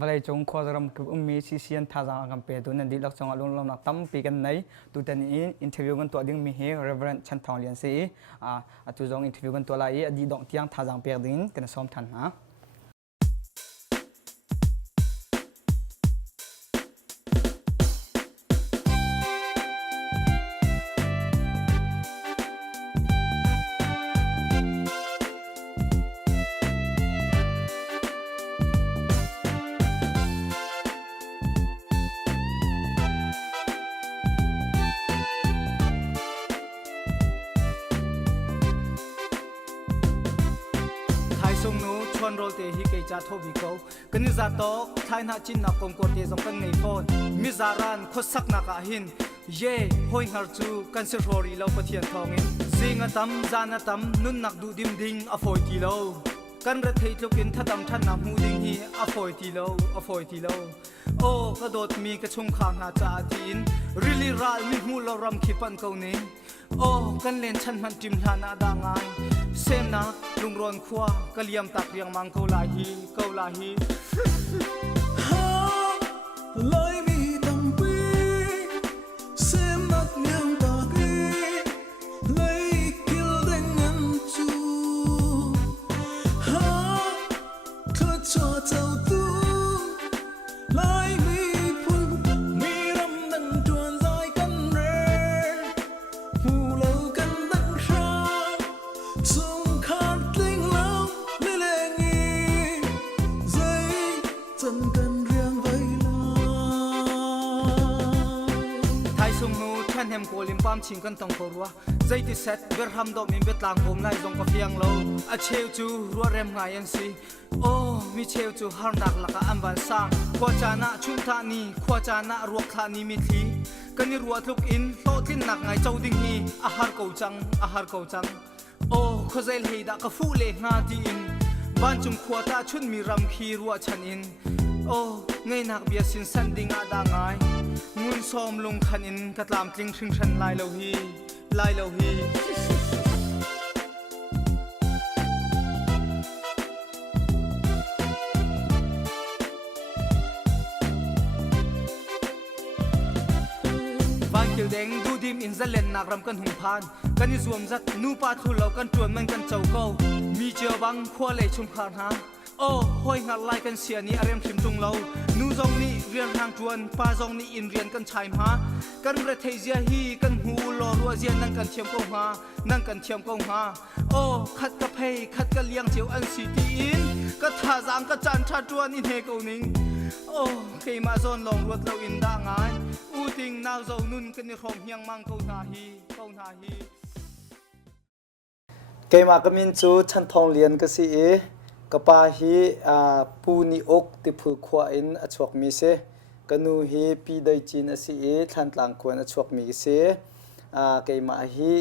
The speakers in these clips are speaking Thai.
vlei chung khozaram ku ummi CCN thajang kam pe tu nan dilak chong alung lom nak tam pi kan nei tu tan in interview kan to ding mi he Reverend Thawng Lian se atu jong interview kan to lai adi dong tiang thajang pe ding kan som than ha ทรงนู้ชวนโรเตฮิเกจาโทบิโกกันนิจาโตไทยนาจินนักกงกอเตจงกันในโฟนมิจารันโคสักนักหินเย่หอยหาจูกันเสรอรีเราปะเทียนทองอินซิงตั้มจานตั้มนุนนักดูดิมดิงอโฟยตีโลกันระเทยลุกินถ้าดำท่านนำหูดิงฮีอโฟยตีโลอโฟยตีโลโอ้กระโดดมีกระชงขางนาจาจีนริลิรัลมีหูเรารำขีปันเกาเนโอ้กันเล่นฉันมันจิมลานาดางายเซมนะลุงรอนขวากะเลียมตักเรียงมังเกาลาฮีเกาลาฮีลอยมีตั้งปีเซมนักเลียมตักรีเลยกิลเด้งเงินจูเธอชอบเจ้าตัวลอยมีพุ่นมีรำดังจวนลอยกันเรหูเล่ากันดังชาส่งขาดลิงเล่าเล่งอีใจจันกันเรียงไว้ลายไทยส่งนูท่านแฮมโกลิมปามชิงกันต้องรัวใจที่เซ็ตเวรฮัมดอกมีเบ็ดลางผมไล่จงกับเพียงโลอาเชลจูรัวเร็มไงยันซีโอ้มีเชลจูฮาร์ดักลักอันบันซังขวาจานะชุนทานีขวาจานะรัวคลานีมิทีกันนี่รัวทุกอินโตทิ้นหนักไงเจ้าดิ่งฮีอาหารเกาจังอาหารเกาจังโอ้เขาใจเลยดักฟูเล่งาดีอินบ้านจุ่มขวาตาชุนมีรำคีรัวชันอินโอ้ไงนักเบียสินสันดิ่งอาดางไงงุนซ้อมลงคันอินกระตามกลิ้งชิงชันลายเลวฮีลายเลวฮีเกี่ยวแดงดูดิมอินเซเลนนักรำกันหุ่นพานกันยิ่งสวมจัดนูปาทุเหล่ากันจวนมันกันเจ้าเก่ามีเจ้าบังขั้วเล่ชุมขานหาโอ้หอยงัดไล่กันเสียนี้อารมณ์ทิมจงเรานูจงนี้เรียนทางจวนป้าจงนี้อินเรียนกันชายมากันประเทศเจียฮีกันหูหล่อรัวเจียนั่งกันเทียมกงหานั่งกันเทียมกงหาโอ้ขัดกระเพยขัดกระเลียงเจียวอันสีตีอินก็ท่าจางก็จันชาจวนอินเฮกนิงโอ้เคยมาโซนลองรวดเราอินด่างไงอูติงนาวเจ้านุ่นกันในของเฮียงมังเกาหนาฮีเกาหนาฮีเคยมากมินจูฉันทองเลียนก็สิกปาฮีปูนิอกติผูขวาอินอชวกมีเสกนูฮีปีได้จีนสิทันหลังควรอชวกมีเสเคยมาฮี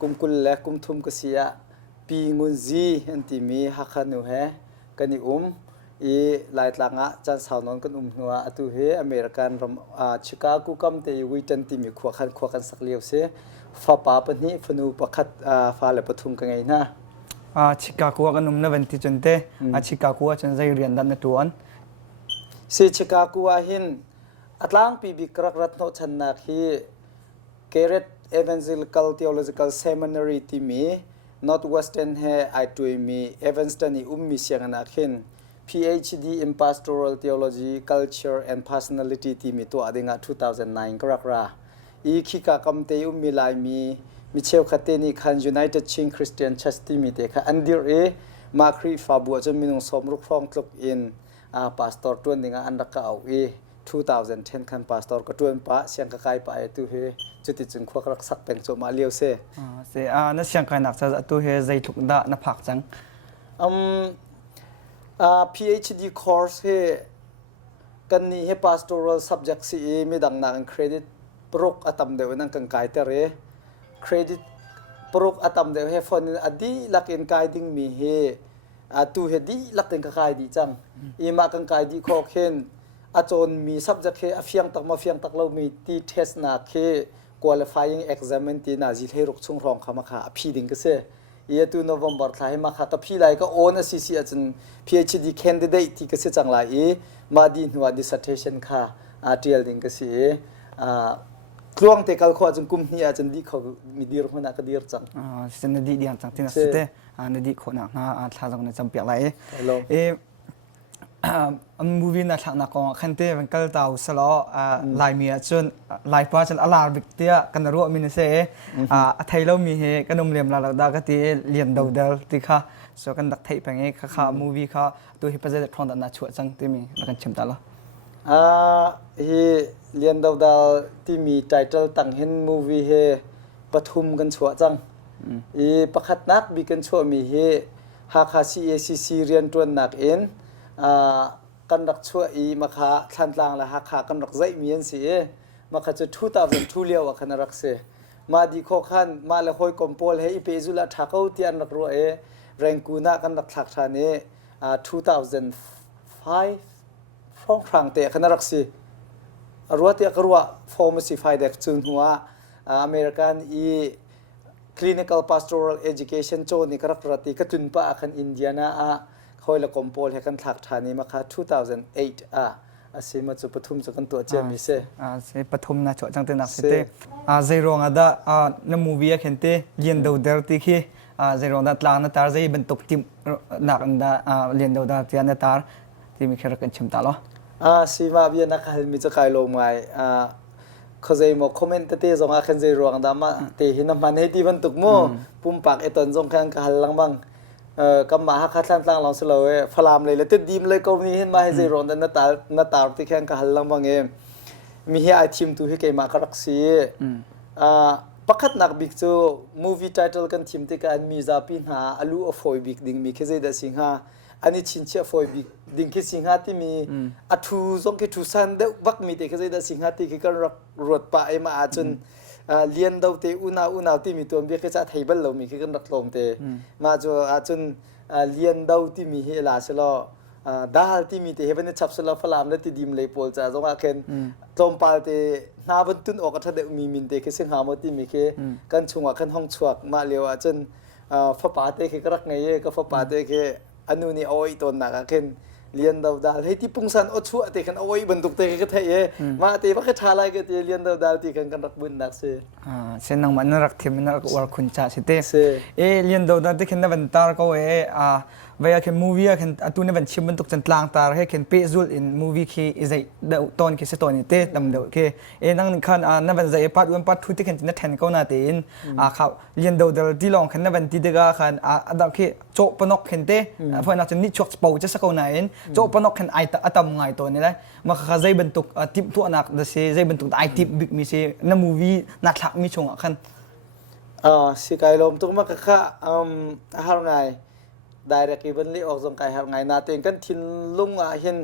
กุมกุลและกุมทุมก็เสียปีงุนจีอันที่มีฮักขันูเฮกันนี่ลายตลางะจันสาวนนกันหัวอตุเฮอเมริกันรำชิคาโกกัมเตยวิจันติมีขวกันสักเลี้ยวเสฟ้าป่าปนี้ฟนูประคัดฟ้าและปฐุมกันไงนะชิคาโกกันนวันที่จนเตชิคาโกจนใจเรียนดันในตัวนสิชิคาโกหินอัตลังปีบิกรักรัตโนชันนักฮีเกเรตเอเวนซิลคัลทีโอโลจิคัลเซมินารีที่มี Northwestern เฮไอตุยมีเอเวนสตันนี่มีเสียงนักหินPhD in Pastoral Theology, Culture and Personality ที่มีตัวadinga 2009กรกฎาคิกากรรมเตยุมีลายมีเชลคาเตนีคัน United Ching Christian Church ที่มีเตค่ะอันเดียมาครีฟาบัวจะมีนงสมรุกครองตลกอินPastor ตัวนี้อันรักเอา2010คัน Pastor ก็ตัวป้าเสียงกระไกไปตัวเฮจุดที่จึงควรรักษาเป็นโจมาเลียวเซ่นั่นเสียงกระนักจะตัวเฮใจถูกด่านับผักจังPhD course เฮกันนี่เฮ pastoral subject สิมีดังนัง credit ปรุกอัตมเดวนังกันไกเตเร credit ปรุกอัตมเดวเฮฟอนอดีลักเอ็นไกดิ้งมีเฮตูเฮดีลักเอ็นกไกดีจังมากันไกดีข้อเข็นอาจนมี subject เฮเฟียงตักมาเฟียงตักเรามีที่ test นักเฮ qualifying exam ที่น่าจิตให้รุกชุ่งรองขมาขาพีดิ้งก็เส tu November thai ma kha ka phi lai ka on a CC achun PhD candidate ti ka se changla e ma di nuwa dissertation kha RTL ding ka si kluang te kal kho achun kum ni achun di kho mi dir hona ka dir chang sen di diang chang tin site an di kho na nga thla jang na cham pyak lai e movie na thak na ko khante kal taw salo lai mi achun lai pa chan alar bik tia kan ro min se a thailo mi he kanum lem la da ka ti lian do dal ti kha so kan dak thai pange kha movie kha tu hi pa je thon da na chu chang ti mi la kan chim ta lo hi lian do dal ti mi title tang hin movie he pathum kan chua chang e pakhat nak bi kan chua mi he ha kha CACC rian tuan nak in kan rak chua i makha thlan tlang la ha kha kan rak zai mian si makha chu 2002 lewa kan rak se ma di kho khan ma le khoi kompol he i pezula thakau tian rak ro e rangkuna kan rak thak tha ne 2005 phong khang te kan rak si arwa te karwa pharmacy faidek chun huwa American clinical pastoral education cho ni karak rati ka tun pa kan Indiana khoi la kompol he kan thak thani ma kha 2008 asima chu pathum chu kan to che mi se se pathum na cho chang te nak site zairong ada na movie a khente lian do der ti khi zairong da tlang na tar zai ban tok tim nak da lian do da tian na tar ti mi khara kan chim ta lo sima bia na khal mi cha kai lo mai khazai mo comment te zonga khan zairong da ma te hina man he ti ban tuk mo pum pak e ton zong khan ka hal lang bang kam ma ha kha thlan tlang long selo e phalam le te dim le ko ni hin ma he zai ron da na tar ti khan ka hal lang bang e mi he I thim tu he ke ma ka rak si pakhat nak bik chu movie title kan thim te ka mi za pin ha alu a foi bik ding mi khe zai da sing ha ani chin che foi bik ding ki sing ha ti mi athu zong ki thu san de bak mi te khe zai da sing ha ti ki kan rak rot pa e ma a chun lian dau te una ti mi tom bi khe cha thaibal lo mi ki kan rak lom te ma jo a chun lian dau ti mi he la selo dal ti mi te heban chap selo phalam le ti dim le pol cha zonga khen tom pal te na ban tun ok tha de mi min te ke sing ha mo ti mi ke kan chunga kan hong chuak ma lewa chun fa pa te ke karak ngai ka fa pa te ke anu ni oi ton na ka khen lian dau dal he ti pungsan o chu te kan oi banduk te ke thai e ma te ba kha thalai ke te lian dau dal ti kan rak bun nak se sen nang man rak thim na rak war khun cha si te e lian dau dal te khen na ban tar ko e vaya khen movie khen atu ne ban chim ban tuk chan tlang tar he khen pe zul in movie ki is ai da ton ki se ton ni te dam do ke e nang khan na ban zai part 1 part 2 te khen na then ko na te in kha lian dau dal ti long khen na ban ti de ga khan adap ki cho panok khen te phoi na chan ni chok pau cha sa ko na in cho panok khen ai ta atam ngai to ni la ma kha zai ban tuk tip tu anak da se zai ban tuk ai tip big mi se na movie na thak mi chung khan si kai lom tuk ma kha har ngai direct even li ok zong kai har ngai na te kan thin lung hin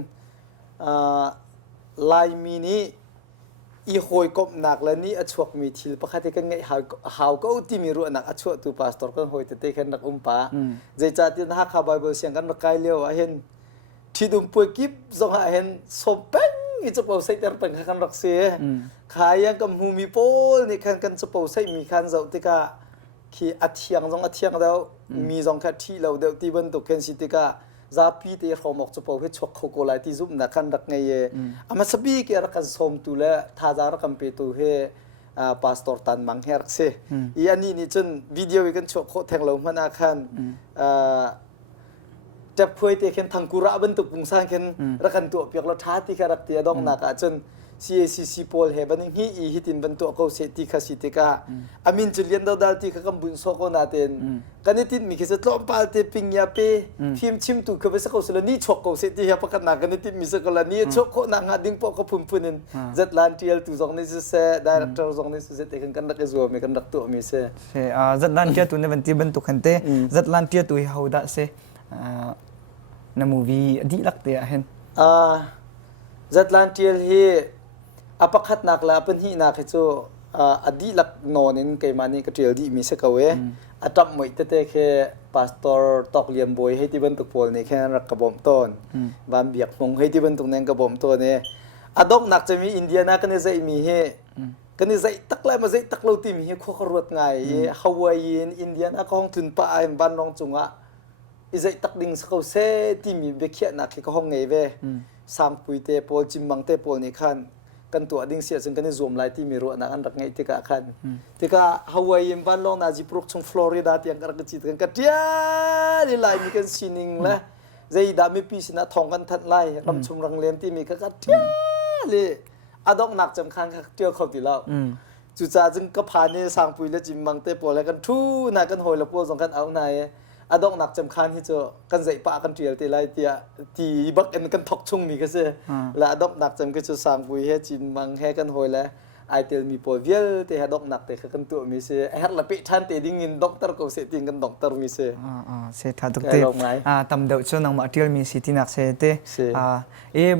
lai mi ni i hoi kop nak la ni achuak mi thil pakhat kan ngai how ko ti mi ru nak achu tu pastor kan hoi te khan nak pa jai cha tin ha kha bible siang kan kai leo hin thidum poi kip zong hen som peng i chu pau sai ter peng khan rak se khaya kam hu mi pol ni khan kan chu pau sai mi khan zau te ka khi athiang dau mi zong kha thi lo deu ti ban to ken sitika za pi te khomok chu pau he chok kho ko lai ti zum na khan rak ngai e ama sabi ke ra kan som tu la tha za ra kam pe tu he pastor tan mang her se i ani ni chun video kan chok kho theng lo mana khanจับพวยเตะเข็นทางกุระบรรทุกปุงสร้างเข็นรักันตัวเปียกเราท้าที่การักเตียดองนักจน CACC โพลเฮบันฮีอีฮิตินบรรทุกเขาเสติคาสิติกาอามินจุเลียนดาวดัลที่เขากำบุญโซโกนาเตนกันนี่ติดมีคิดจะล้อมปาลเตปิงยาเป้พิมชิมตุกเขาไปสักเขาสุดนี้ชกเขาเสติฮะประกันนักกันนี่ติดมีสักคนนี้ชกเขานักหาดิ้งปอกเขาพุ่มพุ่นินจัดลานเทียลตุซองนี่สุดเสดดีเรคเตอร์ซองนี่สุดเสดกันรักเอซัวมีกันรักตัวมีเสจัดลานเทียตุในวันที่บรรทุกขันเตจัดลานเทียตุเขาได้เสna movie di lak te hen zatlantial hi apakhat nak la pen hi na khe chu adi lak nonin ke mani ka trial di mi se kawe atap moi te te khe pastor tok liam boy he ti ban tuk pol ni khe rak ka bom ton bam biak mong he ti ban tuk neng ka bom ton ne adok nak chami india na kane zai mi he กันนี่ใจตักเลยมาใจตักเราตีมีข้อขรวดไงฮาวายอินเดียนอะก็ห้องทุนป้าไอ้บ้านน้องจุงอะอีใจตักดิ่งสักเขาเซตีมีเบคียนักที่ก็ห้องไงเว้สังปุยเตปอลจิมบังเตปอลนี่ขันกันตัวดิ่งเสียซึ่งกันนี่zoomไลท์ที่มีรัวนักอันรักไงที่กะขันที่กะฮาวายบ้านน้องนาจิปรุกชงฟลอริดาที่ยังกระจิตกันกัดยาลีไลมีกันซีนิงละใจดามีปีสินะทองกันทัดไล่รำชมรังเลมที่มีกัดยาลีอดอกหนักจำคัญค่ะเจ้าเขาตีเราจุดจ้าจึงก็ผ่านนี่สังปุยและจิมบังเตปอลแล้วกันทูนักกันหอยละปอลสองกันเอาไหนอดอกหนักจำคัญที่เจอกันใจปะกันเจียตีไรเตียตีบักเอ็นกันทอกชุ่งมีก็เสียและอดอกหนักจำก็จะสังปุยให้จิมบังให้กันหอยแล้วไอเตลมีปอเวียลแต่อดอกหนักแต่กันตัวมีเสียไอฮัตละปิทันแต่ดิ้งด็อกเตอร์ก็เสียดิ้งกันด็อกเตอร์มีเสียเสียท่าตุกเตตำเดือดช่วงนังมาเที่ยวมีสิทธินักเสียเต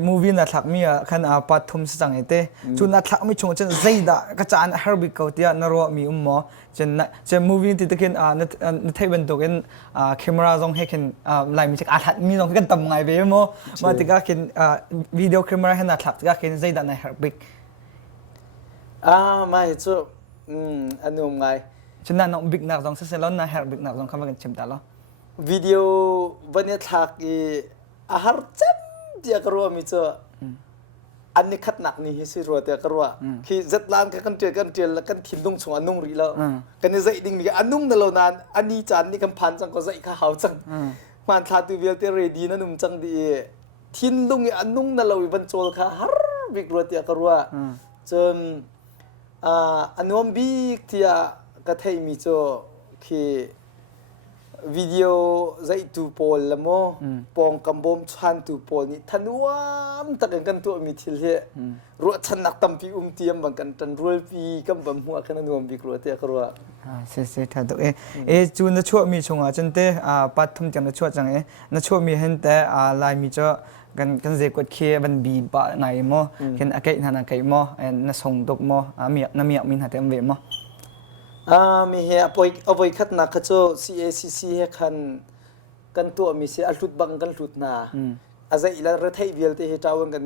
มูวี่นัดหลักมีขันปัดทุ่มสังเตจุนัดหลักมีชงจนใจด่ากระจายฮาร์บิกเขาเตียนรัวมีหมอจนมูวี่ที่ตะเกียนนัดให้เป็นตัวกันแคมราส่งให้กันไลน์มีจักอาจมีส่งให้กันตำไงไปมั้งมาติกากันวิดีโอแคมราให้นัดหลักติกากันใจด่าในฮาร์บิกไม่จู่อันนู้นไงฉะนั้นน้องบิ๊กนักส่งเสร็จแล้วนะฮาร์บิ๊กนักส่งเข้ามากันชิมตาล้อวิดีโอวันนี้ทักอีอาหารจัดเดียกรัวมิจู่อันนี้ขัดหนักนี่ฮิสิรัวเดียกรัวคือจัดร้านกันเจียแล้วกันถิ่นตรงชงอันนุ่งรีแล้วกันนี่ใจดิ่งมีอันนุ่งนั่นแล้วนานอันนี้จานนี่กันพันจังก็ใจข้าวจังมันทาตุเวลเตเรดีนั่นนุ่มจังดีถิ่นลุงอันนุ่งนั่นเราบรรจุข้าฮาร์บิ๊กรัวเดียกรัวจนอันนู้นบิ๊กที่ก็เทมีโจคือวิดีโอใจตูโพลละโมปองกำบอมชันตูโพลนี่ทันวันตะกันตัวมีทิลเฮรัวชันนักตั้มปีเตียมบางกันทันรัวปีกำบำหัวกันนู้นบิ๊กรัวเตะกรัวเสียท่าตัวจูนชั่วมีชงจนเตปัดทุ่มจังนชั่วจังนชั่วมีเห็นแต่ลายมีเจากันเจกดเคบันบีบะไงมั้งเห็นอากาศนั่นอากาศมั้งน่าส่งตกมั้งมีน้ำมีมินหาเต็มเวมั้งมีเหี้ยเอาไปขัดนักก็จะ CACC ให้กันตัวมีเสียหลุดบังกันหลุดนาอาจจะอีลาระเทยเวลที่เจ้ากัน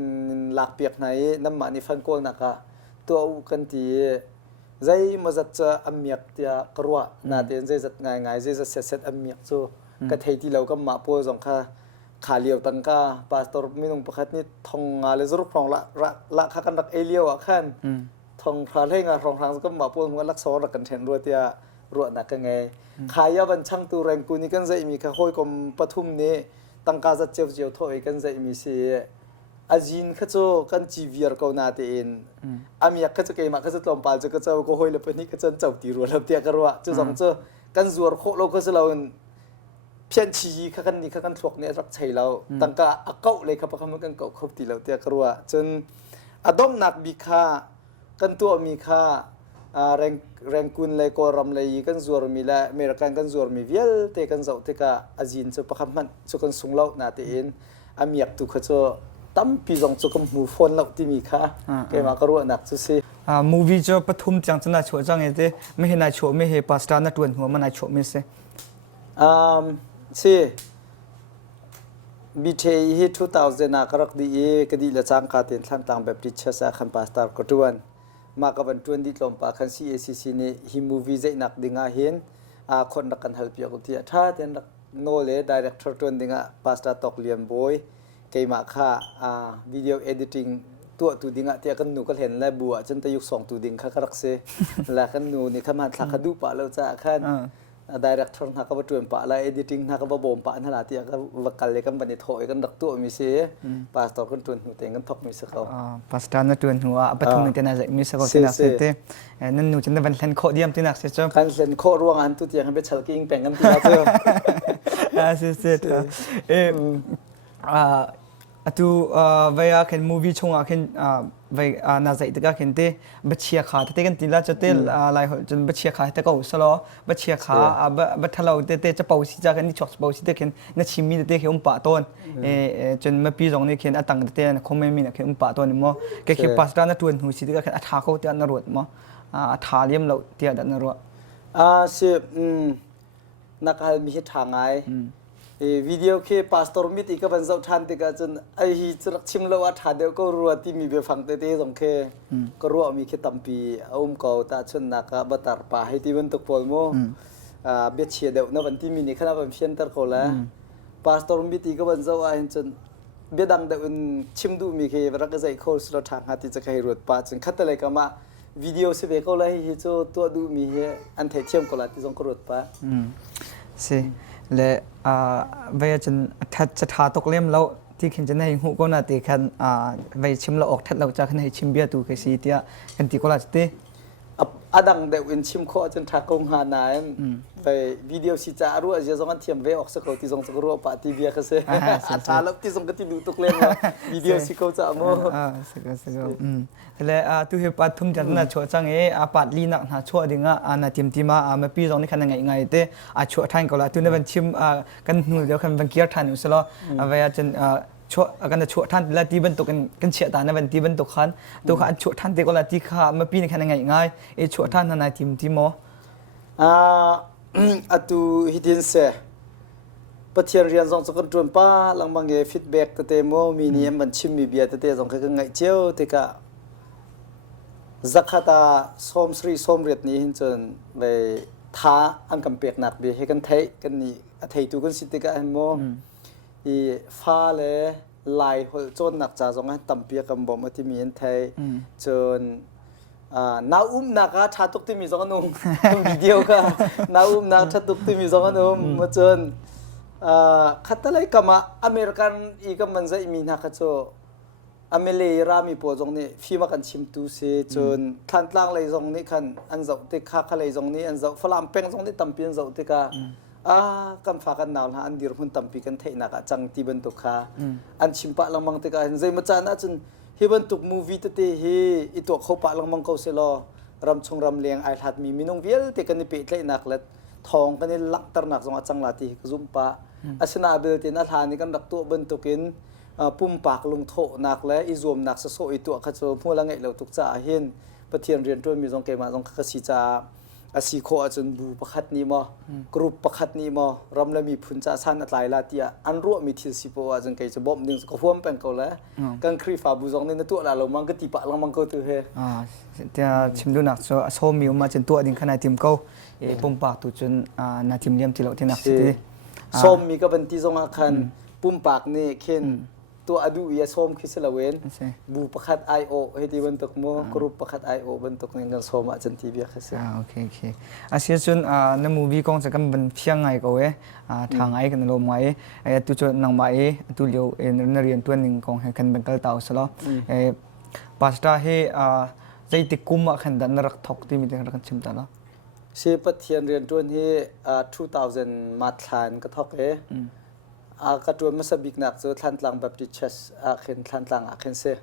หลักเปียกไหนน้ำมันนี่ฟังโกนักตัวกันที่ใจมาจัดจะอเมียกที่กรัวน่าเดินใจจัดง่ายใจจะเสร็จอเมียกโซ่กันเทยที่เราก็มาพูดสองขาเลียวตังกาปาสตอร์มีนงประคัดนี่ทองอะไรจะรุกรองละข้ากันรักเอเลียวอ่ะขั้นทองพระเล่งอ่ะรองทางก็มาพูดว่ารักษารักกันเห็นรัวเตียรัวหนักกันไงขายยาบันช่างตูแรงกูนี่กันใจมีข้าห้อยกลมปฐุมนี่ตังกาจะเจียวถอยกันใจมีเสียอาจินข้าโจกันจีวีร์ก็นาเตียนอามีข้าจะเกี่ยมาข้าจะลมปาจะก็จะก็ห้อยแล้วเป็นนี่ข้าจะเจ้าตีรัวแล้วเตียกันรัวจะสองเจอกันจวดโคเราก็จะเราเพียนชีข้ากันนี่ข้ากันถกเนี่ยรักใช่เราตั้งกาเก่าเลยครับเพราะเขาไม่กันเก่าครบตีเราเตียกรัวจนอดองหนักบีค่ากันตัวมีค่าแรงกุนเลยกอรำเลยกันจวดมีละเมริกันกันจวดมีเวลเตกันเจ้าเตกาอาจินจะประคำมันจะกันส่งเราหน้าเตียนอามีอยากตุกเขาจะตั้มปีจงจะกันมูฟอนเราที่มีค่าแกมากรัวหนักสุดสิมูวี่จะปฐุมจังจะน่าชัวจังเอเต้ไม่เห็นน่าชัวไม่เห็นปาสตาร์น่าตวนหัวมันน่าชัวไม่เสสิบิเทย์2000นักรักดีก็ดีละจังการเต้นทันต่างแบบดิฉันสักขันปาสตาร์ก็ตัวนมากับวันตัวนดิลมปาขัน CACC นี่ฮิมูวีใจนักดิ่งเห็นคนนักกันฮัลพิอากุติถ้าเต้นนักโนเลดีเรคเตอร์ตัวนดิ่งปาสตาร์ตอกเลียนบอยเกี่ยมาค่ะวิดีโอเอดิติ้งตัวตูดิ่งที่กันหนูก็เห็นแล้วบัวจนแต่ยุค2ตูดิ่งข้าก็รักเสแล้วกันหนูนี่ขมันสักดูปะเราจะขันดีเรคเตอร์นักก็ตัวปะแล้วเอดิติ้งนักก็บ่มปะนั่นแหละที่ก็วักกันเลยกันบันทึกถอยกันดักตัวมีเสียปาสตอร์กันตัวหัวเต็งกันทอกมีสักเขาปาสตอร์นั่นตัวหัวปฐุมนี่ที่น่าจะมีสักคนที่น่าเสียเต้นั่นหนูจะได้เป็นเซนโคเดียมที่น่าเสียจ้ะกันเซนโครวงอันตุที่ยังเป็นเชลกิ้งแป่งกันที่น่าเสียเสียตัววัยกันมูวี่ชงกันวัยน่าจะติดกันเต้บัชเชียขาที่กันทีละจะเต้ลายจนบัชเชียขาที่ก็อุศลบัชเชียขาบัชทะเลาเต้จะเป่าสิจากกันนี่ช็อตเป่าสิเต้กันนัชมีเต้เขาป่าต้นจนมาปีสองนี่กันตั้งเต้คงไม่มีนะเขาป่าต้นนี่มั้งแค่ปัสตาร์นั่นตัวหูสิที่กันอัฐาเขาเต้นนรวดมั้งอัฐาเลี้ยมเราเต้นนรวดสินักฮัลมีทางไง วิดีโอเคปาสตอร์มิติก็เป็นเจ้าท่านที่ก็จนไอ้จะรักชิมแล้วว่าท่านเดียวก็รู้ว่าที่มีเบฟังเตะๆสองเคก็รู้ว่ามีแค่ตั้มปีเขาตาชนนักบัตรป่าให้ที่มันตกปนโมเบียดเชียเดียวนั่นวันที่มีนี่ขนาดเป็นเพียนตะโกแล้วปาสตอร์มิติก็เป็นเจ้าไอ้จนเบียดังเดินชิมดูมีแค่รักใจโคสระทางหาที่จะใครรู้ป่าจนคัดอะไรก็มาวิดีโอสิเบก็เลยที่ตัวดูมีอันเทียมก็ละที่ส่งกรุดป่ะสิและเวลาจะทาตกเล่มแล้วที่ขึ้นจะในหูก็น่าตีคันเวลชิมเราออกทัดเราจะขึ้นให้ชิมเบียตูเคสีเตียกันตีก็ละตีดังเดินชิมข้อจนทักกงหานายไปวิดีโอสิจ้ารู้ว่าจะส่งกันเทียมเวออกสักที่ส่งสักรู้ว่าปฏิเบียก็เสียทาแล้วที่ส่งกันที่ดูตกเล่มวิดีโอสิเขาจะโม่สักและตัวเหตุปัจจุบันน่ะช่วยจังปัดลีนักน่ะช่วยดึงน่ะทีมมามาปีตรงนี้คันยังไงเต้ช่วยท่านก็ละตัวนี้เป็นชิมกันหนูเดียวกันเป็นเกียร์ท่านอยู่ซะแล้วเวลาจนช่วยกันช่วยท่านละที่บรรทุกกันเฉียดตาในวันที่บรรทุกขันตัวขันช่วยท่านที่ก็ละที่ข้ามาปีนี้คันยังไงช่วยท่านในทีมโมตัวฮิตินเสปะเทียนเรียนส่งสกุลจวนป้าหลังบางเงฟีดแบ็กเตโมมีนี่มันชิมมีเบียเตส่งกันไงเจียวที่ก็จักรตาส้มสรีส้มเรียดนี้จนไปท้าอันกำเปียกหนักเบียให้กันเทกันนี่เทตูกันสิติกาเห็นโมอีฟ้าเลยลายหัวจนหนักจ่าส่งให้ตั้มเปียกำบ่มที่มีอันเทจนน้านักชาตุกที่มีสองนุ่มวิดีโอก็น้านักชาตุกที่มีสองนุ่มมาจนขัดอะไรก็มาอเมริกันอีกมันจะมีนักโจอเมริกามีปวดตรงนี้ฟีมากันชิมตูเซจนทันตั้งเลยตรงนี้คันอันเจ้าติกาเลยตรงนี้อันเจ้าฝรั่งเป็นตรงนี้ตั้มปีนเจ้าติกากันฝากกันนาวนะอันเดียวหุ่นตั้มปีกันเทนักจังที่บรรทุกขาอันชิมปะลังมังติกาเห็นใจมาจานะจนเฮบรรทุกมูวี่ตัวเตะเฮอีตัวเขาปะลังมังเขาเสลอรำชงรำเลียงไอหัดมีมินงเวียลติกันนี่เปิดเลยนักเล็ดทองกันนี่ลักตระหนักตรงจังลาติกซุมปะอาชนาเบลตินอาทานี่กันรักตัวบรรทุกินปุ่มปากลงโถนักและอิจวมนักสะโซอีตัวขจรพวกละไงเราตุกจ่าเห็นปะเทียนเรียนตัวมีตรงเกมาตรงขสิจ่าอาศิโคอาจนบูประคัดนี้มากรุปประคัดนี้มารำละมีพุนจ่าสันอัตไลลาเตียอันรั่วมีทิลสิโปอาจนเกจะบ่มดึงก็พ่วงเป็นเขาแล้วกันครีฟาบูซองในตัวเรามังก็ตีปะลังมังก็ตัวเฮเดี๋ยวชิมดูนักโซมิวมาจนตัวดึงขนาดทีมเขาปุ่มปากตัวจนนาทีมเลี้ยมที่เราที่นักสิส้มมีก็เป็นที่ทรงอาคารปุ่มปากนี่เข็นตัวอดูยาส้มคิสลาเวนบูประคัดไอโอให้ที่บรรทุกโมกรุปประคัดไอโอบรรทุกในกันส้มอาจารย์ทีเบียคิสโอเคอาเซียนในมูวี่กองจะกันเป็นเพียงไงก็เว้ทางไอกันลมไว้ตัวจนนางไม้ตัวเลี้ยวในเรียนตัวหนึ่งของให้กันเป็นกระเต่าสล้อปัสตาให้ใจติดกุมขันดันรักทอกที่มีแต่รักชิมตลอดเชฟเทียนเรียนตัวนี้2000มาทานก็ทอกกระตุ้นมาสบิกนักจะทันหลังแบบดิชส์เข็นทันหลังเข็นเซ่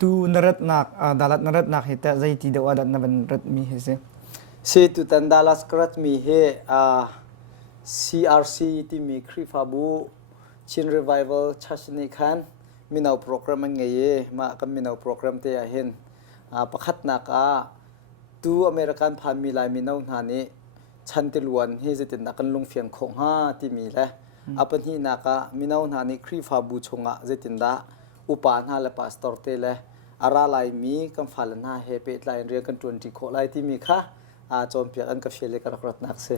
ตูนรัตนักดาลัดนรัตนักเหตุใจที่เดียวดันนับรัตมีเซ่ตุตันดาลัสกรัตมีCRC ที่มีครีฟาบูชินรีไวเวลชัชนิคันมีแนวโปรแกรมมันไงมาก็มีแนวโปรแกรมเตียเห็นประคัดนักตัวอเมริกันผ่านมีลายมีแนวหานี้ชันติลวนที่จะติดนักกันลงเฟียงของที่มีแล้วปัญหานักมีแนวหานี้ครีฟาบูชงจะติดได้อุปานหาและพาสตอร์เตเลอาราไลมีกันฟันหน้าเฮเปตไลน์เรียกกัน20 ข้อไลที่มีค่ะจอมเปียกอันกับเฟลกันรักนักเสี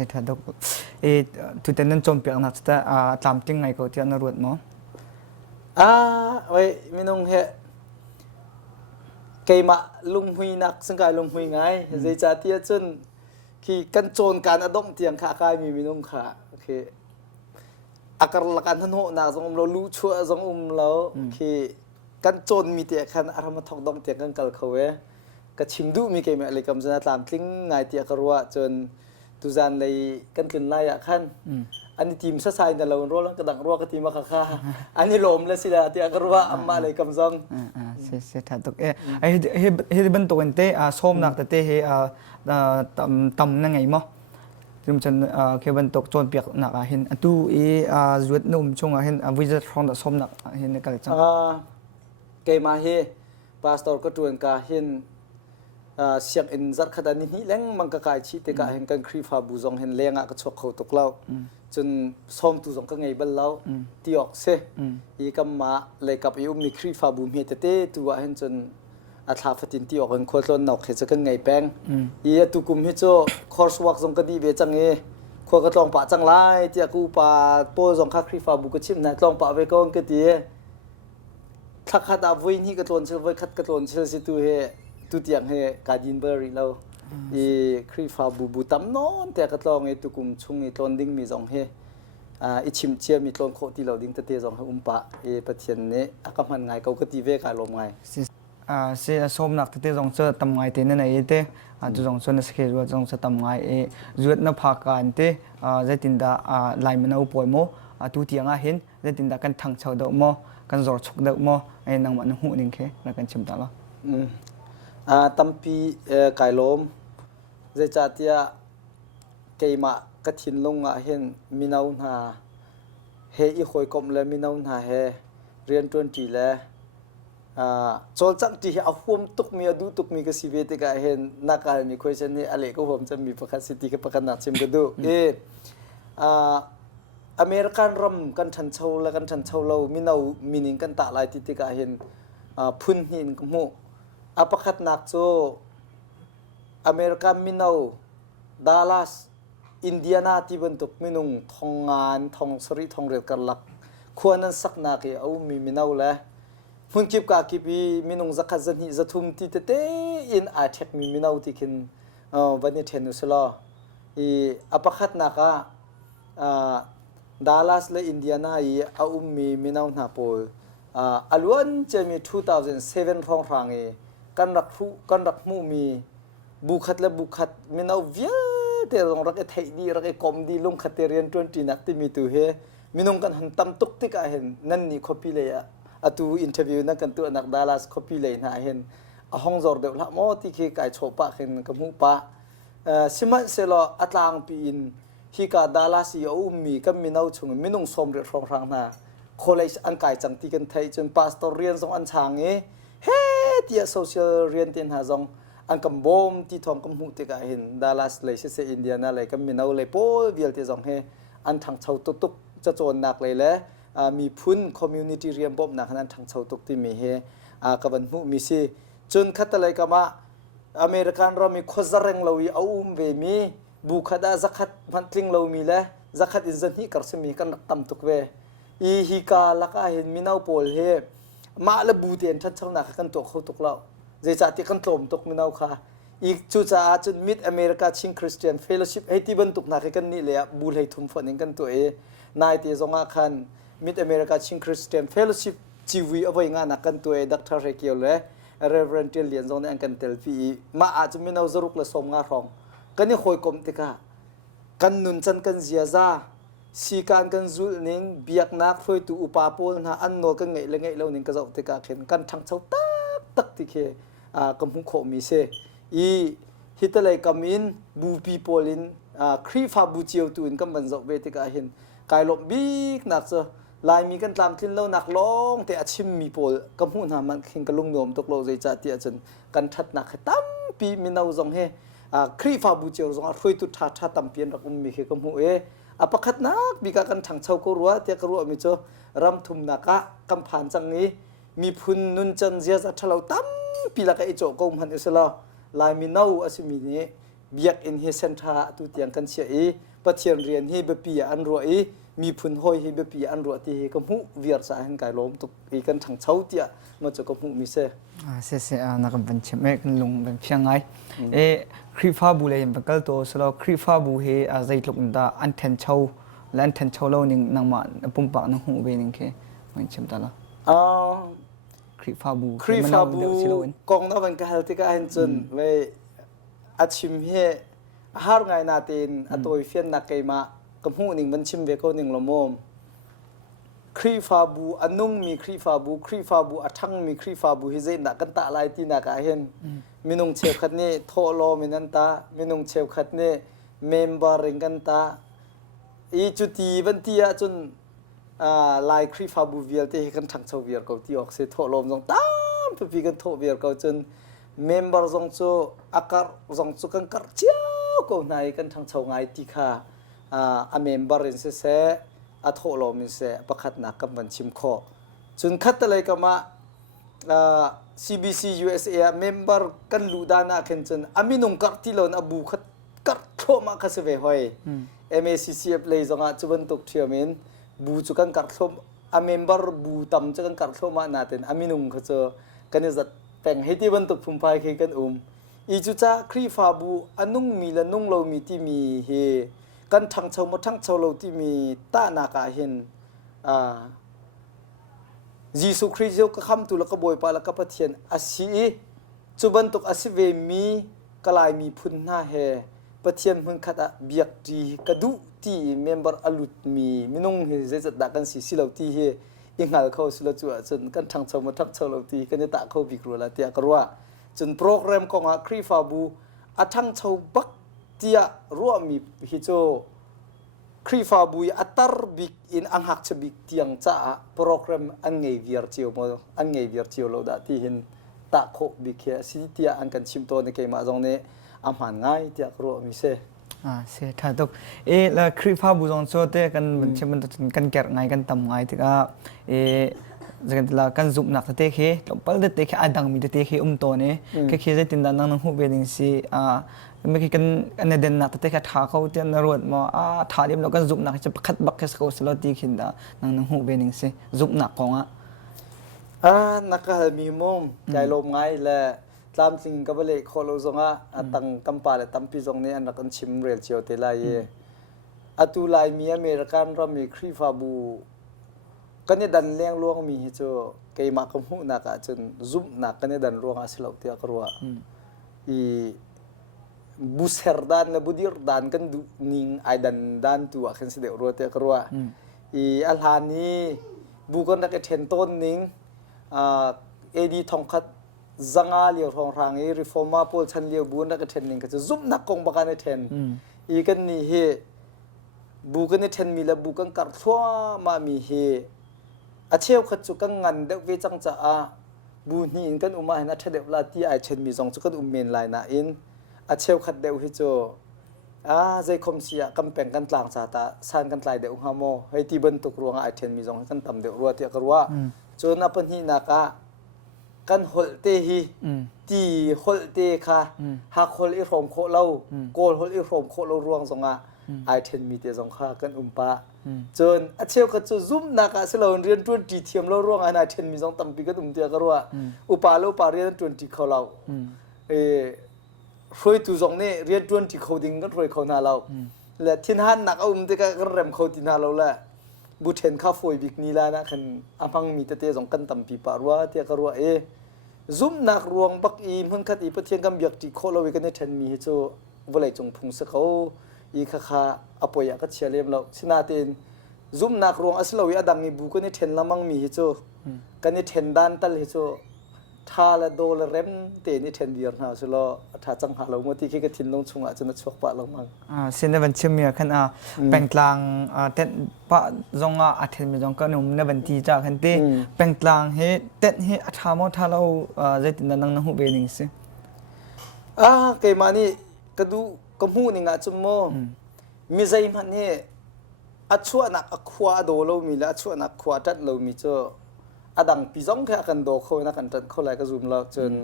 ยทัดดอกทุกท่านนั้นจอมเปียกนักแต่ตามจริงไงก็ที่นรวดมั้งไว้มีน้องเฮเกมาลุงหุยนักสังกัดลุงหุยไงใจจ่าเตี้ยจนที่กันโจรการอดมเตียงขาคายมีน้องขาโอเคอาการละกันท่านโหนักสงเรารู้ชั่วสงเราที่กันโจรมีเตียกันอารมณ์ทองดองเตียกันกัลเขาเวก็ชิมดูมีเกมอะไรกำจัดตามทิ้งไงเตียกรัวจนตุจานเลยกันขึ้นไล่อะขั้นอันนี้ทีมสัสไซน์แต่เรารัวแล้วกระดังรัวก็ทีมมาค่าอันนี้ลมแล้วสิละเตียกรัวอัมมาเลยกำจัดเสียทัดตกไอ้เฮบรรทุกเต้ส้มนักแต่เต้เฮตำนั่งไงมั้งจุ่มจนเฮบรรทุกโจนเปียกนักเห็นตู้จวดนุ่มช่วงเห็นวิจัยของส้มนักเห็นในการจังเกมาเฮพาสตอร์ก็จวนกาเห็นเสียงอินจัดขนาดนี้แรงมังกรกายชีติกาเห็นกันครีฟาบูซองเห็นแรงก็ชกเขาตกเล่า จนซ้อมตัวสองก็ไงบ้านเราที่ออกเสอีกำมาเลยกับอีมีครีฟาบูมีเต้ตัวเห็นจนอัตราฟัตินที่ออกกันคนล้นนอกเห็นจะก็ไงแป้งอีตุกุมเห็นโจคอร์สวักสงก็ดีเบจังเอขวก็ต้องปะจังไรที่กูปะโป้สงค่าครีฟาบูก็ชิมนะต้องปะไปก่อนก็ดีถ้าขัดอาวุธนี่ก็โดนเชื่อไว้ขัดก็โดนเชื่อสิตัวเฮตุเตียงเฮการดินเบอร์รี่เราอีครีฟาบูบูตั้มนอนแต่ก็ต้องไอ้ตุกุมชุ่งไอ้ต้นดิ้งมีสองเฮอีชิมเชียมีต้นโคที่เราดิ้งตะเตสองให้ปะเอปะเทียนเนอากำมันไงเขาก็ตีเวกายลมไงเสียสมนักตะเตสองเจอตำไงเตนั่นไอ้เตจุดสองส่วนสเกลว่าสองเจอตำไงจุดนับพักกันเตจะตินดาลายมันเอาป่วยโมตุเตียงเห็นจะตินดากันทั้งชาวดอกโมกันจอดฉุกดอกโมไอ้นางมันหูนิ่งแค่แล้วกันชิมตาละตั้มปีกายลมจะจัดยาเกยมากระถินลงเห็นมีนาหาเฮอีคอยกลมเลยมีนาหาเฮเรียนจนจีเลยโจลจังจีเอาห่วมตุกมีดูตุกมีก็สิเวติกาเห็นนักการมีคุยเช่นนี้อะไรก็ผมจะมีประกาศสิทธิกับประกันนัดชิมกันดูอเมริกันรำกันชันเช่าและกันชันเช่าเรามีนามีนิ่งกันตาลายติกาเห็นพุ่นหินกมูอประคัดนักโจอเมริกันมินาดัลลัสอินเดียนาที่บรรทุกมินุงทองงานทองสริทองเรียกกันหลักควรนั้นสักนักเอามีมินาเลยหุ่นกิบกากิบีมินุงสักขันหิจะทุ่มที่เตอินอาเทกมีมินาที่คินวันนี้เทนุสลาอประคัดนักดัลลัสและอินเดียนาเอามีมินาหน้าโพลอลวนจะมี2007ทองรังกันรักมูมีบุคัดและบุคัดมินาวิยเตรองรักไอ้ไทยดีรักไอ้คอมดีลงขัดเรียน20นักที่มีตัวเฮมินุงกันหันตั้มตุกติกาเห็นนั่นนี่คอปีเลยอะตัวอินเทอร์วิวนักกันตัวนักดัลลัสคอปีเลยนะเห็นห้องจอดเดี๋ยวละมอที่เคยโชว์ปะเห็นกับมูปะสิมันเสลออัตลางปีนฮิกาดัลลัสอยู่มีกับมินาชงมินุงสมเด็จรองรังนะคอลเลจอันไก่จังที่กันไทยจนพาสตอร์เรียนสองอันช่างเฮ้ที่โซเชียลเรียนเตียนหาจงอันกำบอมที่ทองกำหูติกาเห็นดัลลัสเลยเช่นอินเดียนาเลยก็มีนาเลยโป้เวียลที่จงเฮอันทางชาวตุกจะโจรหนักเลยแหละมีพุ่นคอมมูนิตี้เรียนบ่มหนักนั้นทางชาวตุกที่มีเฮกับวันหูมีสิจนคัตเลยก็มาอเมริกันเรามีโคจรังเราเอาเวมีบุคดาจักขัดพันทิ้งเรามีแหละจักขัดอินเซนฮีกระสมีกันตั้มตุกเวอีฮิกาลักเห็นมีนาโพลเฮมาละบูเตียนชัดช่างหนักกันตัวเขาตุกเราเจจ่าที่กันโถมตุกมินาวค่ะอีกจุดจ้าจุดมิดอเมริกาชิงคริสเตียนเฟลโลชิพไอที่บรรทุกนักกันนี่เลยบูเลยทุ่มฝันกันตัวนายที่ทรงอาคันมิดอเมริกาชิงคริสเตียนเฟลโลชิพจีวีเอาไว้งานนักกันตัวดรเรเกียวเลยเรเวรนเทียนเลียนทรงในอันกันเทลฟีมาอาจจะมินาวจรุกละสมงารองกันนี่คอยกลมติกากันนุนจันกันเสียจ้าสีการกันจุลนิงเบียกนักช่วยตัวอุปาโพลนะอันโนกันไงเลยไงเราหนิงก็จะติกาเข็นกันทั้งเช้าตักที่เคกำพุงโคมีเซอีฮิตเลยกำมินบูปีโพลินครีฟาบูเจียวตัวอินกำบันจะเวติกาเห็นกายลบบีกนักเจอลายมีกันตามทิ้งเราหนักร้องแต่อาชิมมีโพลกำพุงหามันเข็นกันลุงโนมตกโลใจจัดที่อาจารย์กันทัดหนักตั้มปีมินเอาจงเฮครีฟาบูเจียวจงช่วยตุท่าตั้มเปลี่ยนรักมีเขกำพุงอปคัดนักมีการทางเช่าก็รัวเทียกรัวมิโจรำทุมนักะกำผ่านจังนี้มีพุนนุนจันเจียจัดเราตั้มปีละก็ไอโจก็มันอิสลาลายมีน่าอาศัยมีนี้เบียกอินเฮเซนทราตุเตียงกันเชียปัจเจียนเรียนเฮเบปีอันรัวมีพุนหอยเฮเบปีอันรัวที่ก็หูเวียร์สายหันกายล้มตุกอีกันทางเช่าเตียมาจะก็หูมิเซ่เสียนักบัญชีแม่กันลงเป็นเพียงไงครีฟ้าบุเลยเป็นก็ตัวสโลครีฟ้าบุเฮใจลุกดาอันเทนเช่าและอันเทนเช่าเราหนึ่งนังมาปุ่มปากนังหูเวนึงแค่มันชิมตาละครีฟ้าบูกองนับเป็นการที่การจนเวอาชิมเฮหาไงนาตินอตัวเฟียนนักเกมากับหูหนึ่งมันชิมเวก็หนึ่งละโมมครีฟ้าบูอันนุ่งมีครีฟ้าบูอัทั้งมีครีฟ้าบูฮิเจนักกันตะลายที่นักเห็นมินุงเชฟขัดนี่โทโลมินันตามินุงเชฟขัดนี่เมมเบอร์ริงกันตาอีจุดที่วันที่จนลายครีฟาบูเวียลที่กันทางชาวเวียลเขาที่ออกเสียโทโลมจงตามไปปีกันโทเวียลเขาจนเมมเบอร์จงโจอากาศจงโจกันกัดเจ้าก็นายกันทางชาวไงที่ข้า a member in se a tholo min se pakhat na kam ban chim kho chun khat talai kama CBC USA member kan ludana khen chun aminung kartilon abu khat kar thoma khasve hoi MACCF lei zonga chuban tok thiamin bu chu kan kar thom a member bu tam chu kan kar thoma na ten aminung khacho kan zat peng heti ban tok phum pai khe kan i chu cha khri fa bu anung mi la nung lo mi ti mi he kan thang chau ma thang chau lo ti mi ta na ka hin Jisu Christ ka kham tu la ka boy pa la ka pathian asi chuban tok asive mi kalai mi phun na he pathian hun khata biak ti kadu ti member alut mi minung he je da kan si lo ti he ingal kho silo chu chun kan thang chau ma thak chau lo ti kan ta kho bi kru la tia karwa chun program ko nga khri fa bu athang chau bak tia ro mi hi cho khri fa bu atar bik in ang hak chabik tiang cha program an ngei viar chiu mo an ngei viar chiu lo da ti hin ta kho bi khe si tia an kan chim to ne ke ma jong ne amhan ngai tia ro mi se se tha tok la khri fa bu jong so te kan ban chim kan ker ngai kan tam ngai ti ka zagan la kan zup nak te khe pal de te khe adang mi te khe to ne ke khe je tin dan nang hu be ding si me ki kan an den nak te khe tha khau te na rot mo tha lim lo kan zup nak che khat bak khe ko slo ti khin da nang hu be ding si zup nak ko nga nakal mi mom kai lom ngai la tlam sing ka bale kholo zonga atang kampa le tampi zong ne an kan chim rel chio te la ye atu lai mi american ram mi khri fa bu kan dan leng luang mi hi cho ke ma kam hu na ka chun zum na kan dan luang a silo te karwa i buser dan na budir dan kan du ning ai dan tu a khan se de ro te karwa i alhani bu kon na ke then ton ning edi thong khat zanga liu thong rang e reforma pol chan liu bu na ke then ning ka zum na kong ba kan then i kan ni he bu kan then mi la bu kan kar thwa ma mi he a cheu khat chu kan ngan de ve chang cha bu ni in kan uma na thadep la ti ai chen mi jong chu kan men lai na in a cheu khat de hi chu zai khom sia kam peng kan tlang cha ta san kan tlai de ha mo hei ti ban tuk ruanga ai then mi jong kan tam de ruwa ti karwa chu na pan hi na ka kan hol te hi ti hol te kha ha hol i rom kho lo kol hol i rom kho lo ruang zonga ai then mi te jong kha kan pa chon a cheu kha chu zum na ka selo rian 20 thiam lo ruang ai then mi jong tam pi ka tia karwa upa lo pa rian 20 kho lo roi tu jong ne rian 20 kho ding kan roi kho na lo le thin han nak te ka rem kho ti na lo la bu then kha foi bik ni la na khan apang mi te jong kan tam pi pa ruwa tia karwa zum nak ruang bak i mun khat i pathian kam biak ti kho lo we kan ne then mi chu volai chung phung se kho i kha apoya ka chelem lo sina tin zum nak ruang aslo ya dang ni bu ko ni then lamang mi hi chu kan ni then dan tal hi chu tha la do la rem te ni then dir na so lo tha chang ha lo mo ti ke thin long chunga chuna chok pa lo mang sin ban chim mi khan peng tlang ten pa zonga athen mi jong ka num na ban ti cha khan te peng tlang he ten he atha mo tha lo zai tin nang na hu be ning se ke mani kadu kamu ni nga chum mo mi zai man he achua nak akhwa do lo mi la achua nak khwa tat lo mi cho adang pi jong kha kan do kho na kan tan kho lai ka zum lo chun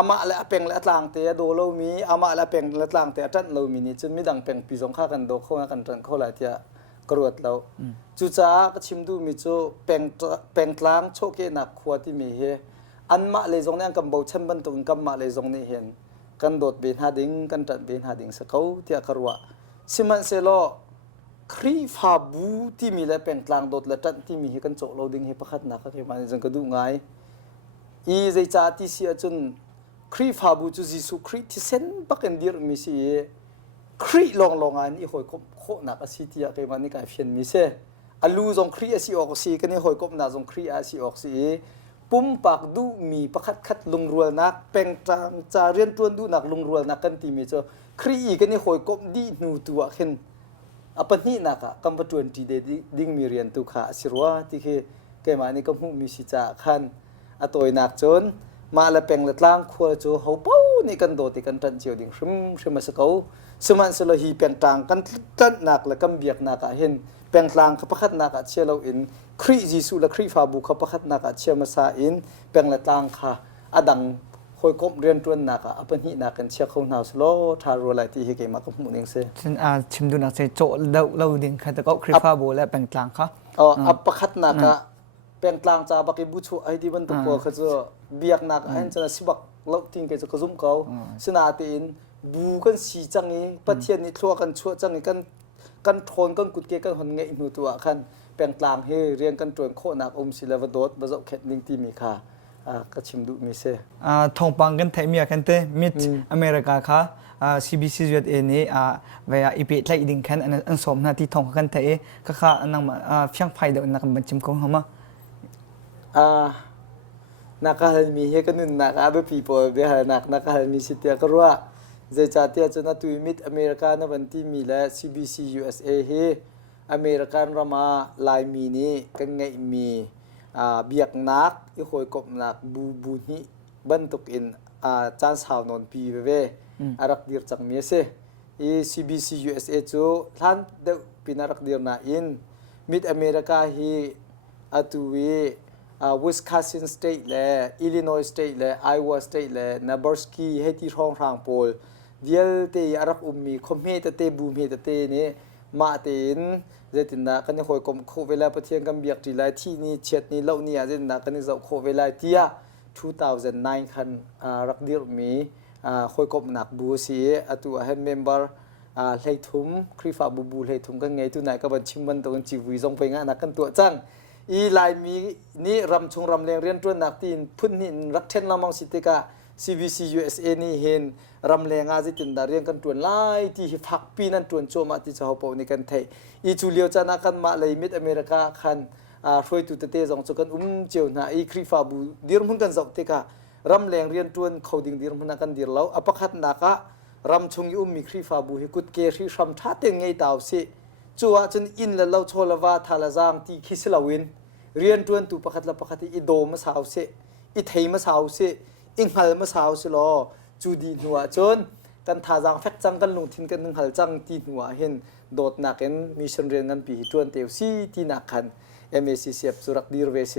ama la peng la tlang te do lo mi ama la peng la tlang te tat lo mi ni chun mi dang peng pi jong kha kan do kho na kan tan kho lai tia karwat lo chu cha ka chim du mi chu peng tlang cho ke nak khwa ti mi he an ma le jong nang kam bo chan ban tung kam ma le jong ni hen kan dot bin ha ding kan tat bin ha ding sa kau tia karwa siman se lo khri fa bu ti mi la peng tlang dot la tat ti mi he kan chok lo ding he pakhat na ka ke man jang ka du ngai i zai cha ti si achun khri fa bu chu jisu khri ti sen pakan dir mi si khri long an i hoi kho na ka si tia ke man ni ka fian mi se alu jong khri a si ok si kan ni hoi kop na jong khri a si ok si pum pak du mi pakhat khat lung rual nak peng tang cha rian tuan du nak lung rual nak kan ti mi cho khri i kan ni hoi kop di nu tua khen apan hi na ka kam pa 20 de ding mi rian tu kha sirwa ti ke mani kam hu mi si cha khan atoi nak chon มาละเป็งละล่างขวจูเฮาเป้านี่กันโดติกันตันเจียวดิ่งซึมมาสกาวสมันสลฮีเป็งต่างกันตันนักละกำเบียกนักเห็นเป็งต่างขพัดนักเชียเราอินครีจิสุละครีฟาบุขพัดนักเชียมาซาอินเป็งละต่างค่ะอดังคอยกบเรียนตัวนักอปัญหินักกันเชียเขาหนาวสโลทารัวไหลที่เฮเกมากับหมู่เองเซฉันชิมดูนักเซโจเราดิ่งค่ะแต่ก็ครีฟาบุและเป็งต่างค่ะอัปคัดนักเป็งต่างจะบักบุชุไอที่บรรทุกเขาจะเบียกนักเห็นจะสิบักเราทิ้งกันจะกระซุ่มเขาสนาตีนบูกันสีจังนี้ประเทศนี้ทั่วกันชั่วจังนี้กันทนกันกุดเกกันหนเงยหนูตัวคันแปลงกลางเฮเรียนกันตรวจโคนักอมศิลปโดดบะเจาะแคดนิ่งที่มีค่าก็ชิมดูมีเซทองปังกันไทยมีกันเตมิดอเมริกาค่ะCBC จุดนี้เวลาอีพีไล่ดิ่งกันอันสมนาที่ทองกันไทยก็ค่ะอันนั้นเพียงไฟเดียวนักบัญชีของเขามานักการมีเฮกันนึงนักอาเบปีโปเบหานักการมีสิทธิ์ก็รู้ว่าเจจาเตียจนตุยมิดอเมริกาในวันที่มีและ CBC USA เฮอเมริกันรามาลายมีนี้กันไงมีเบียกนักอีคอยกบนักบูนี้บรรทุกอินจานสาวนนปีเวอารักดีร์จากเมียเซอี CBC USA จูท่านเดปินารักดีร์นาอินมิดอเมริกาฮีอตุวีWisconsin State และ Illinois State และ Iowa State และ Nebraska ให้ที่ท้องทางโพลเดียลเตยอารักมีคอมเมตเตบูมเฮตเตนี้มาเต็นเจตินนากันยังคอยกลมโคเวลาประเทศกัมเบียกจีไลที่นี่เช็ดนี่เล่านี่เจตินนากันยังจะโคเวลาที่2009คันรักดีร์มีคอยกลมหนักบูซีตัวเฮนเมมเบอร์เลยทุ่มคริฟาบูเลยทุ่มกันไงตัวไหนก็บัญชีมันตัวจีวีส่งไปงานนักกันตัวจังอีลายมีนี่รำชงรำแรงเรียนตัวนักตีนพุ่นหินรักเทนลามังสิติกา CBC USA นี่เห็นรำแรงอาจิตินดาเรียนกันตัวไล่ที่ฝักปีนั้นตัวโจมาที่จะเอาไปในกันไทยอีจูเลียวจานักกันมาเลยมิดอเมริกาคันช่วยตุเตะจงจุกันเจียวนะอีคริฟาบูดีร์มุนกันจับติการำแรงเรียนตัวเขาดิ่งดีร์มุนกันดีร์แล้วอภัคัดนักรำชงมีคริฟาบูฮิกุดเกรีรำท่าเต็งไงดาวสิจัวจนอินแล้วเราโชลวาทาลาจางที่คิสลาวินเรียนตัวตุประคัดละประคัดอีโดมาสาวเสอีไทยมาสาวเสอิงหัลมาสาวเสลอจูดีนัวจนกันทาจางแฟกจังกันลงทินกันนึงหัลจังตีนัวเห็นโดดนักเห็นมีชนเรียนกันปีจวนเตียวซีที่นักขัน MACCF สุรักดีร์เวเซ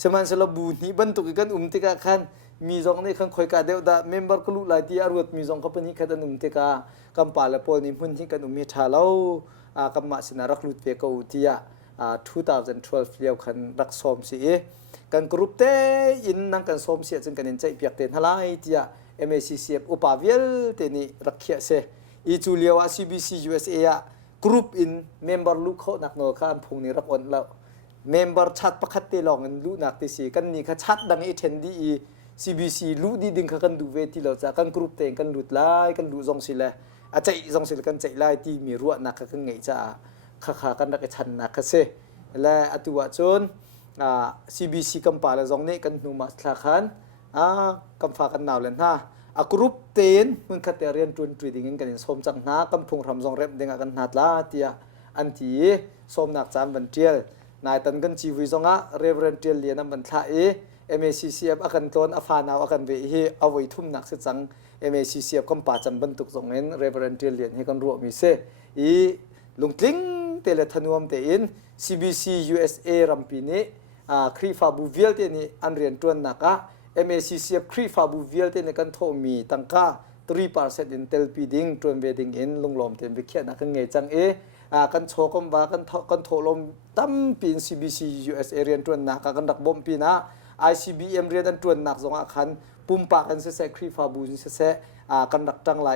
สมันสลับบูนี้บรรทุกกันติกาขันมีจงในขันคอยกาเดียวดาเมมเบอร์กลุ่มหลายที่อารวดมีจงกับนี้ขันติกากำปาละปอนิมุนที่กันเมชาเลากำมาสินารักลุดเวกอุติยา2012เลี้ยวคันรักสมสีกันกรุ๊ปเตอินนั่งกันสมเสียจนกันเห็นใจเปียกเต็นทลายที่ MACCF อุปาเวลเตนี่รักเขียเสอีจูเลียว CBC USA กรุ๊ปอินเมมเบอร์ลูกเขาหนักหน่อยข้ามพงนี้รักอ่อนแล้วเมมเบอร์ชัดประคัดเตลองกันลูกหนักที่สีกันนี่ค่ะชัดดังไอเทนดี CBC ลูกดีดึงกันดูเวทีเราจะกันกรุ๊ปเต็งกันลุดไล่กันดูจงสิแลอาจจะจงสิกันใจไล่ที่มีรั้วหนักกันไงจะข้ากันนักชันนักเสและอตัวจนCBC กัมปาลจงนี้กันหนูมาสลาขันกัมฟ้ากันหนาวเลยนะกรุ๊ปเต็นมึงขัดเรียนจนจุดดิ่งกันสมจังนะกัมพงรำจงเร็บดิ่งกันนัดละที่อันที่สมนักจานบันเทียลนายตันกันชีวิตจงเรเวรนเทียลเลียนบันทาMACCF อากันต้นฟ้านาวอากันเวฮีเอาไว้ทุ่มนักสิจัง MACCF กัมปาจันบันตุกจงเงินเรเวรนเทียลเลียนให้กันรัวมีเสลุงทิ้งเตเลทันวมเตอิน CBC USA รัมปีนี้ครีฟาบูเวลเตนี่อันเรียนตัวนักMACCF ครีฟาบูเวลเตนี่กันโทมีตั้งค่า 3% อินเทลปีดิ้งตัวเวดิ้งอินลุงลมเต็มไปเขียนนักเงยจังกันโชกมว่ากันโทลมตั้มปีน CBC USA เรียนตัวนักกันดักบอมปีนะ ICBM เรียนตัวนักสองอาคันปุ่มปากกันเสครีฟาบูเสกันดักจังไหล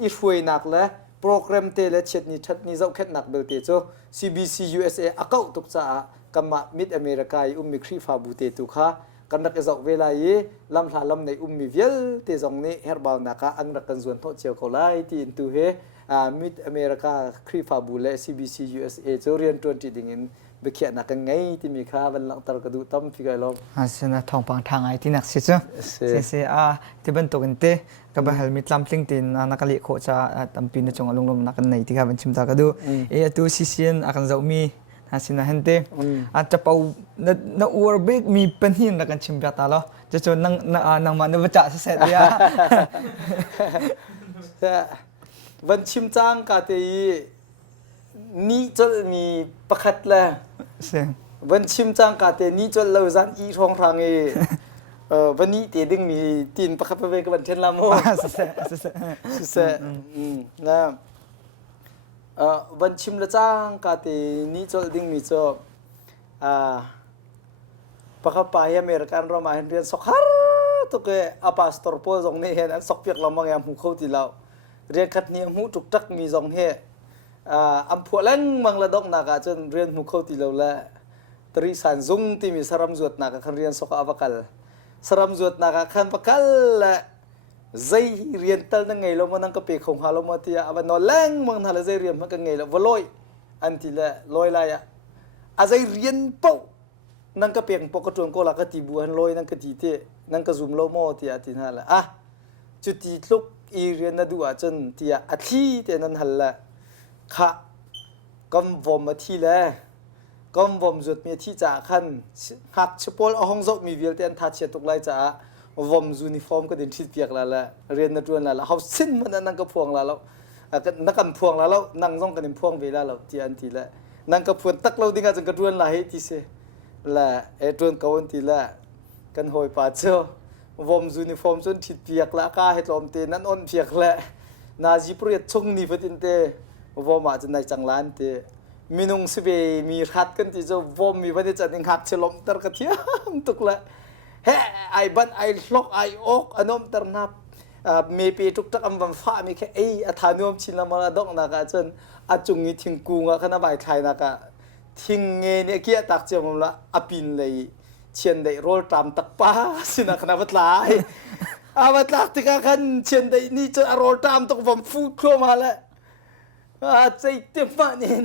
อีช่วยนักและโปรแกรมเตเลเช็ดนี่ชัดนี่เจ้าแค่หนักเบลเตโจ CBC USA อากาตุกจ้ากำมามิดอเมริกามีครีฟาบูเตตุค่ะกันดักเจ้าเวลาลำหาลำในมีเวลเตจงนี้เฮร์บาลนักอังดักกันส่วนทอดเชียวเขาไล่ที่อินตูเฮมิดอเมริกาครีฟาบูและ CBC USA โจเรียนตัวจริงอินเบเขียนนักไงที่มีค่าวันหลังตระกดูตั้มฟิกไอลมเสนาทองปังทางไอที่นักสิจ้ะเสียที่บรรทุกกันเตะกับเฮลมิตลำพลิงตินนักเลี้ยโคจะตั้มปีนจงอารมณ์นักกันไหนที่เขาเป็นชิมตากระดูตัว CCN อากันจะมีเสนาเห็นเตะอาจจะเป่าในอวร์เบกมีเป็นหินนักกันชิมตาล้อจ จะจนนางมันนึกว่าจะเสร็จเนี่ยวันชิมจ้างกาเตยนี่จะมีประคัดแหละวันชิมจ้างกาเตนี่จะเราจันอีทองทางวันนี้เตดึงมีตีนประคับไปเป็นกับวันเช่นละโมเสนะวันชิมละจ้างกาเตนี่จะดึงมีจะประคับไปอเมริกันเรามาเรียนสกฮาร์ตุกอาปาสตอร์โพสองนี้เห็นสกเปียกเรามางยามหูเข้าตีเราเรียนคัดเนียหูจุกจักมีสองเฮอัมพวลังมังละดอกนักจนเรียนหูเข้าตีเราละตรีสันซุงที่มีสรำจวดนักขันเรียนสกอวกัลสรำจวดนักขันปะกัลละใจเรียนตัลนั่งไงเรามันนั่งกระเปกของฮาเรามาที่อาวันนอแรงมังนั่นละใจเรียนมันก็ไงละวลอยอันที่ละลอยลายอาใจเรียนเป้านั่งกระเปกปกติก็ละก็ตีบัวลอยนั่งก็ตีเตะนั่งก็ซุ่มเราโม่ที่อาทิตย์นั่นละจุดที่ลุกอีเรียนนั่นดูจนที่อาทิตย์นั่นหันละข้ากำวมมาที่ละกำวมจุดมีที่จ่าขันหักเฉพาะห้องสอบมีวิลเตียนทัดเชียตุกไลจ่าวมยูนิฟอร์มก็เดินที่เปียกแล้วละเรียนนั่นด้วยแล้วเขาสิ้นมันนั่งก็พวงแล้วนักกันพวงแล้วนั่งส่งกันพวงเวลาเราที่อันที่ละนั่งก็พวงตักเราดิ้งกันจนกระด้วนไหลที่เสละด้วนเขาอันที่ละกันหอยป่าเจ้าวมยูนิฟอร์มจนที่เปียกละก้าให้ลมเตนั่นอ่อนเปียกละนาจีโปรยชงนี่ฟัดเตวอมอาจจะในจังหวัดเตมีนุ่งสเปมีขัดกันที่จะวอมมีวันที่จะดึงหักฉลมตระกเทียมตุกละเฮ้ไอบันไอล็อกไอออกอันนั้นตระนับมีปีทุกตักอันวันฟ้ามีแค่ธานุมชินละมาดอกนักจนจุงนี้ทิ้งกูงะขณะบ่ายไทยนักทิ้งเงี้ยเนี่ยเกี่ยตักเจ้ามันละอภินเลยเชียนได้โรลตามตักป้าสินะขณะวัดลายวัดลายที่กันเชียนได้นี่จะโรลตามตกผมฟูครัวมาแล้วใจเต็มฝันเอง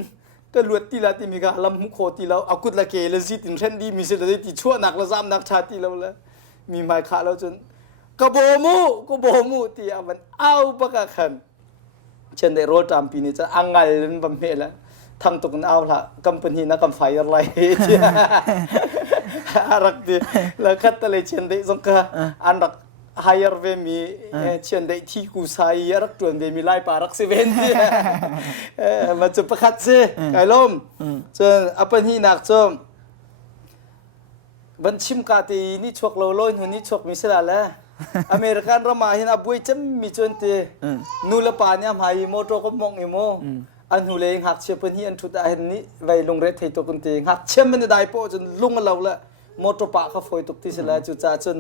ก็ลวดตีละที่มีการลำหุโคตีเราเอากุดละเกลสิตินเทนดีมีเสด็จที่ชั่วหนักละซ้ำนักชาติเราละมีไม้ขาเราจนกโบมูที่มันเอาปากกันเช่นได้โรตามปีนี้จะอังไงเล่นบัมเพละทำตกเอาละกัมปนีนักกัมไฟอะไรรักดีแล้วคัดตะเลยเช่นได้สงกาอันรักhigher เวมีเช่นได้ที่กูใช้รักตัวเวมีไล่ปารักเซเว่นมาจะประคัดซิไก่ล้มจนอัปนีนักจมบัญชิมกาตีนี่ชกโลโลนนี่ชกมิสลาละอเมริกันรามาเห็นอาบุยจำมีจนเตนูละปาเนี่ยหายโมโตก็มองอีโมอันหูเลยหักเชื่อเพื่อนที่อันทุดาเห็นนี่ไว้ลงเรทให้ตัวคนเตหักเชื่อมันได้โปจนลุงเราละโมโตปะเขาฝอยตกที่สลาจุจ่าจน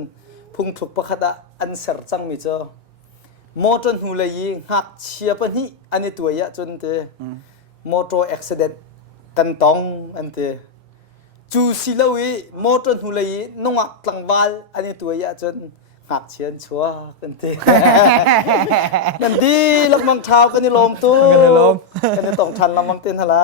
พุ่งถูกประคดาอันเสร์จังมิจ้าโมอร์หูเลยหักเชียบนี่อันนี้ตัวยะจนเตมอเตอร์อุบิเหตุกันตองอันเตจูสิลวีมอเตอร์หูเลยนุ่งอักตังวาลอันนี้ตัวยะจนหักเชียนชัวกันเตนั่นดีลักมังเท้ากันนี่ลมตู้กันนี่ต้องทันลักมังเต้นอะไร